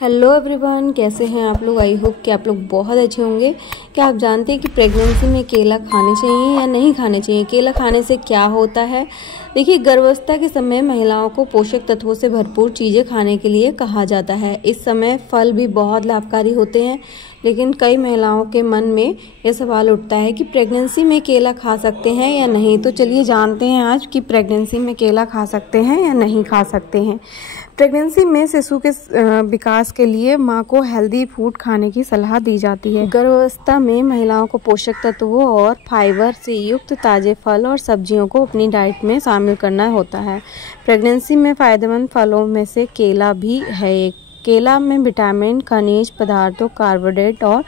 Hello everyone, कैसे हैं आप लोग। आई होप कि आप लोग बहुत अच्छे होंगे। क्या आप जानते हैं कि प्रेगनेंसी में केला खाने चाहिए या नहीं खाने चाहिए। केला खाने से क्या होता है। देखिए, गर्भावस्था के समय महिलाओं को पोषक तत्वों से भरपूर चीज़ें खाने के लिए कहा जाता है। इस समय फल भी बहुत लाभकारी होते हैं, लेकिन कई महिलाओं के मन में यह सवाल उठता है कि प्रेगनेंसी में केला खा सकते हैं या नहीं। तो चलिए जानते हैं आज कि प्रेगनेंसी में केला खा सकते हैं या नहीं खा सकते हैं। प्रेगनेंसी में शिशु के विकास के लिए मां को हेल्दी फूड खाने की सलाह दी जाती है। गर्भावस्था में महिलाओं को पोषक तत्वों और फाइबर से युक्त ताजे फल और सब्जियों को अपनी डाइट में शामिल करना होता है। प्रेगनेंसी में फायदेमंद फलों में से केला भी है एक। केला में विटामिन, खनिज पदार्थों, कार्बोहाइड्रेट और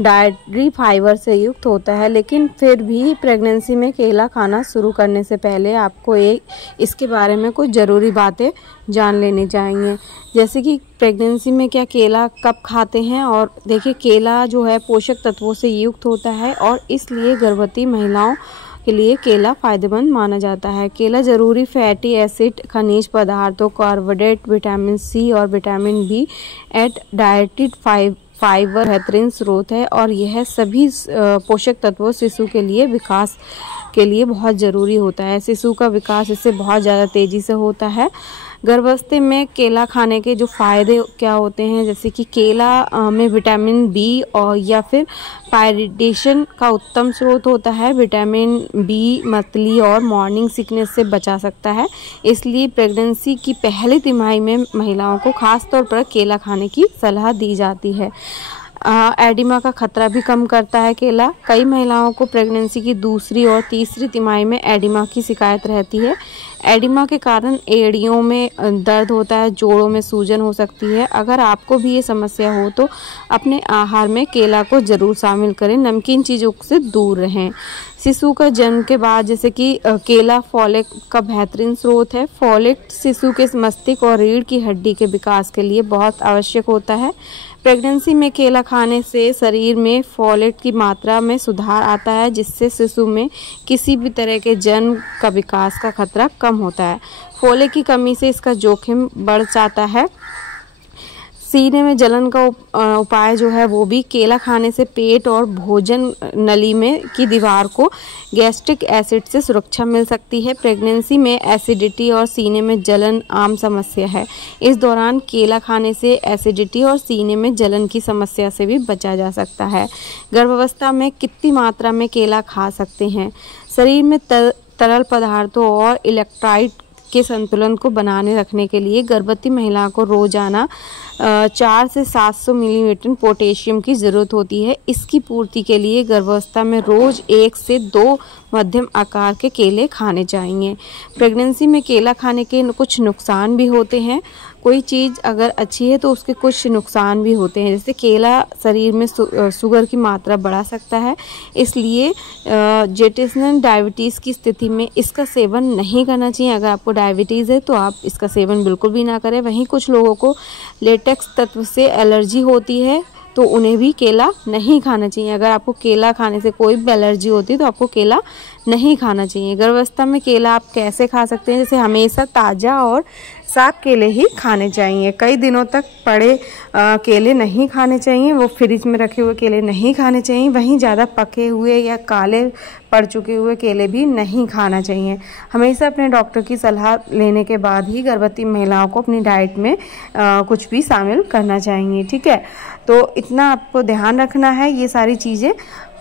डायटरी फाइबर से युक्त होता है, लेकिन फिर भी प्रेगनेंसी में केला खाना शुरू करने से पहले आपको इसके बारे में कुछ ज़रूरी बातें जान लेनी चाहिए। जैसे कि प्रेगनेंसी में क्या केला कब खाते हैं। और देखिए, केला जो है पोषक तत्वों से युक्त होता है और इसलिए गर्भवती महिलाओं के लिए केला फायदेमंद माना जाता है। केला जरूरी फैटी एसिड, खनिज पदार्थों, कार्बोहाइड्रेट, विटामिन सी और vitamin B eight dietary fibre बेहतरीन स्रोत है और यह सभी पोषक तत्वों शिशु के लिए विकास के लिए बहुत ज़रूरी होता है। शिशु का विकास इससे बहुत ज़्यादा तेज़ी से होता है। गर्भावस्था में केला खाने के जो फ़ायदे क्या होते हैं, जैसे कि केला में विटामिन बी और या फिर पायरिडेशन का उत्तम स्रोत होता है। विटामिन बी मतली और मॉर्निंग सिकनेस से बचा सकता है, इसलिए प्रेगनेंसी की पहली तिमाही में महिलाओं को खास तौर पर केला खाने की सलाह दी जाती है। एडिमा का खतरा भी कम करता है केला। कई महिलाओं को प्रेगनेंसी की दूसरी और तीसरी तिमाही में एडिमा की शिकायत रहती है। एडिमा के कारण एड़ियों में दर्द होता है, जोड़ों में सूजन हो सकती है। अगर आपको भी ये समस्या हो तो अपने आहार में केला को ज़रूर शामिल करें। नमकीन चीज़ों से दूर रहें। शिशु का जन्म के बाद जैसे कि केला फोलेट का बेहतरीन स्रोत है। फोलेट शिशु के मस्तिष्क और रीढ़ की हड्डी के विकास के लिए बहुत आवश्यक होता है। प्रेगनेंसी में केला खाने से शरीर में फोलेट की मात्रा में सुधार आता है, जिससे शिशु में किसी भी तरह के जन्म का विकास का खतरा कम होता है। फोलेट की कमी से इसका जोखिम बढ़ जाता है। सीने में जलन का उपाय जो है वो भी केला खाने से पेट और भोजन नली में की दीवार को गैस्ट्रिक एसिड से सुरक्षा मिल सकती है। प्रेगनेंसी में एसिडिटी और सीने में जलन आम समस्या है। इस दौरान केला खाने से एसिडिटी और सीने में जलन की समस्या से भी बचा जा सकता है। गर्भावस्था में कितनी मात्रा में केला खा सकते हैं। शरीर में तरल पदार्थों और इलेक्ट्रोलाइट के संतुलन को बनाने रखने के लिए गर्भवती महिला को रोजाना 4 से 700 मिलीलीटर पोटेशियम की ज़रूरत होती है। इसकी पूर्ति के लिए गर्भावस्था में रोज़ 1 से 2 मध्यम आकार के केले खाने चाहिए। प्रेगनेंसी में केला खाने के कुछ नुकसान भी होते हैं। कोई चीज़ अगर अच्छी है तो उसके कुछ नुकसान भी होते हैं। जैसे केला शरीर में शुगर की मात्रा बढ़ा सकता है, इसलिए जेस्टेशनल डायबिटीज़ की स्थिति में इसका सेवन नहीं करना चाहिए। अगर आपको डायबिटीज़ है तो आप इसका सेवन बिल्कुल भी ना करें। वहीं कुछ लोगों को लेटेक्स तत्व से एलर्जी होती है तो उन्हें भी केला नहीं खाना चाहिए। अगर आपको केला खाने से कोई भी एलर्जी होती है तो आपको केला नहीं खाना चाहिए। गर्भावस्था में केला आप कैसे खा सकते हैं, जैसे हमेशा ताज़ा और साफ केले ही खाने चाहिए। कई दिनों तक पड़े केले नहीं खाने चाहिए। वो फ्रिज में रखे हुए केले नहीं खाने चाहिए। वहीं ज़्यादा पके हुए या काले पड़ चुके हुए केले भी नहीं खाना चाहिए। हमेशा अपने डॉक्टर की सलाह लेने के बाद ही गर्भवती महिलाओं को अपनी डाइट में कुछ भी शामिल करना चाहिए। ठीक है, तो इतना आपको ध्यान रखना है। ये सारी चीज़ें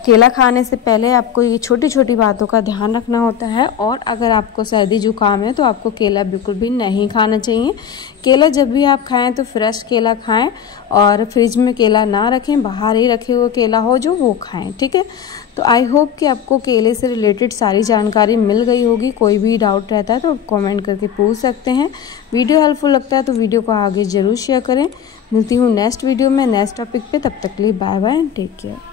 केला खाने से पहले आपको ये छोटी छोटी बातों का ध्यान रखना होता है। और अगर आपको सर्दी जुकाम है तो आपको केला बिल्कुल भी नहीं खाना चाहिए। केला जब भी आप खाएं तो फ्रेश केला खाएं और फ्रिज में केला ना रखें, बाहर ही रखे हुए केला हो जो वो खाएं। ठीक है, तो आई होप कि आपको केले से रिलेटेड सारी जानकारी मिल गई होगी। कोई भी डाउट रहता है तो कमेंट करके पूछ सकते हैं। वीडियो हेल्पफुल लगता है तो वीडियो को आगे ज़रूर शेयर करें। मिलती हूँ नेक्स्ट वीडियो में नेक्स्ट टॉपिक पे। तब तक के लिए bye bye and take care.